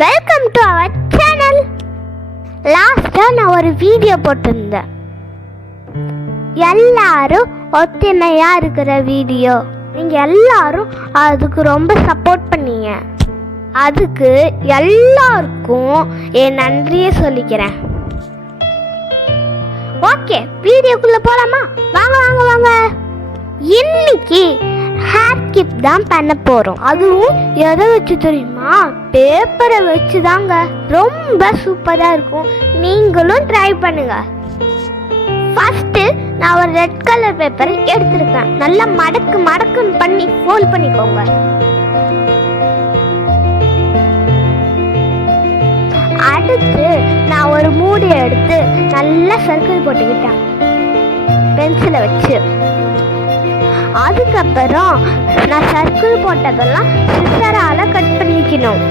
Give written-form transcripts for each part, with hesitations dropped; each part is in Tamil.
Welcome to our channel. லாஸ்ட்டாக நான் ஒரு வீடியோ போட்டிருந்தேன், எல்லாரும் ஒத்துமையாக இருக்கிற வீடியோ. நீங்கள் எல்லாரும் அதுக்கு ரொம்ப சப்போர்ட் பண்ணீங்க. அதுக்கு எல்லாருக்கும் என் நன்றியை சொல்லிக்கிறேன். ஓகே, வீடியோக்குள்ளே போகலாமா? வாங்க வாங்க வாங்க. இன்னைக்கு ஹேர் கிப் தான் பண்ண போகிறோம். அதுவும் எதை வச்சு தெரியுமா? பேப்பரை வச்சு தாங்க. ரொம்ப சூப்பராக இருக்கும், நீங்களும் ட்ரை பண்ணுங்க. ஃபர்ஸ்ட் நான் ஒரு ரெட் கலர் பேப்பரை எடுத்திருக்கேன். நல்லா மடக்குன்னு பண்ணி ஃபோல்ட் பண்ணிக்கோங்க. அடுத்து நான் ஒரு மூடியை எடுத்து நல்லா சர்க்கிள் போட்டுக்கிட்டேன் பென்சிலை வச்சு. அதுக்கப்புறம் நான் சர்க்கிள் போட்டதெல்லாம் சிசரால கட் பண்ணிக்கணும்.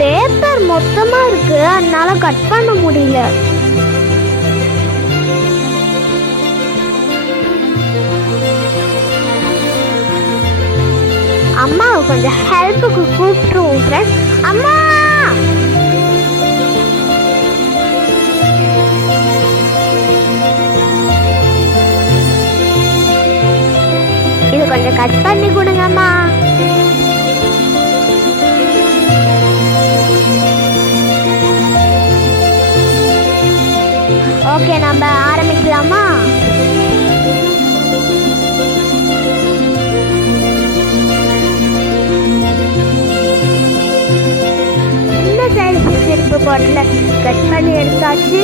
பேப்பர் மொத்தமா இருக்கு, அதனால கட் பண்ண முடியல. அம்மாவை கொஞ்சம் ஹெல்ப்புக்கு கூப்பிட்டுருவோம் ஃப்ரெண்ட்ஸ். அம்மா, இது கொஞ்சம் கட் பண்ணி கொடுங்கம்மா. ஓகே, நம்ம ஆரம்பிக்கலாமா? இந்த சைடு சிரிப்பு போட்டல கட் பண்ணி எடுத்தாச்சு.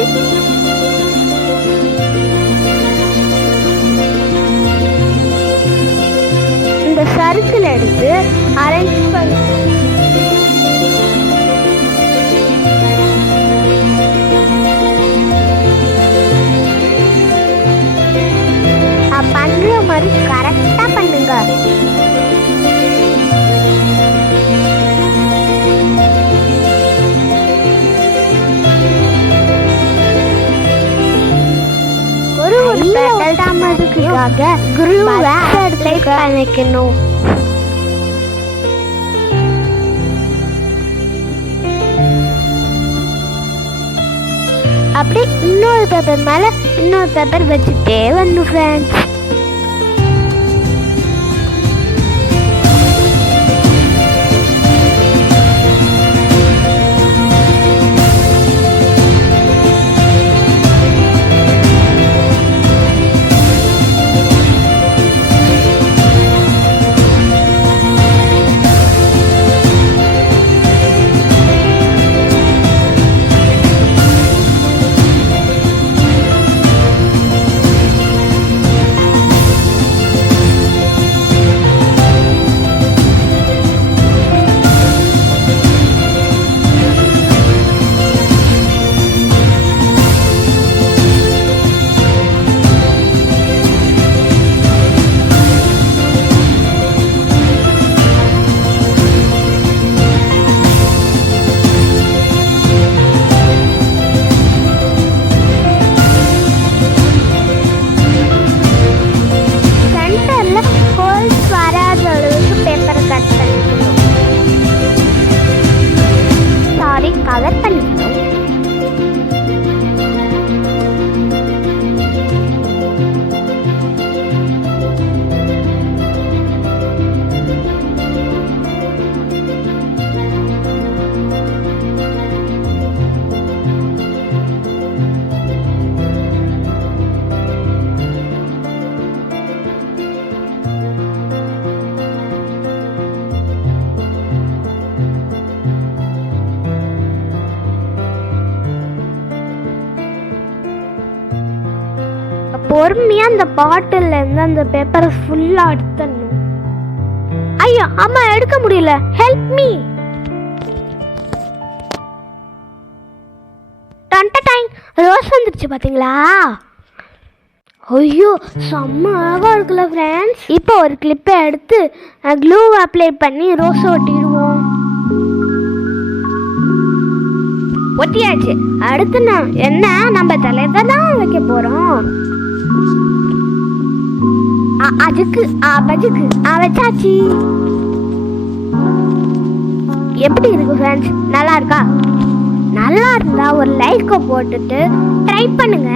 இந்த சர்க்கிள் எடுத்து அரேஞ்ச் பண்ணி பண்ற மாதிரி கரெக்டா பண்ணுங்க. அதுக்காக குரூவை அப்ளை பண்ணிக்கணும். அப்படியே இன்னொரு பேப்பர் மேல இன்னொரு பேப்பர் வச்சுட்டே வரணும் ஃப்ரெண்ட்ஸ். கவர் பண்ணிக்கணும். பொறுமையா அந்த பாட்டில்ல இருந்து அந்த பேப்பரை ஃபுல்லா எடுத்துடணும். ஐயோ அம்மா, எடுக்க முடியல, ஹெல்ப் மீ. டன்டடைன், ரோஸ் வந்துருச்சு பாத்தீங்களா? ஐயோ செம்ம அழகா இருக்குல்ல ஃப்ரெண்ட்ஸ். இப்போ ஒரு கிளிப்பை எடுத்து க்ளூ அப்ளை பண்ணி ரோஸ் ஒட்டிடுவோம். ஒட்டியாச்சு. அடுத்து என்ன, நம்ம தலையில தான் வைக்க போறோம். அதுக்கு பஜுக்கு வச்சாச்சு. எப்படி இருக்கு ஃப்ரெண்ட்ஸ்? நல்லா இருக்கா? நல்லா இருந்தா ஒரு லைக்கை போட்டுட்டு ட்ரை பண்ணுங்க.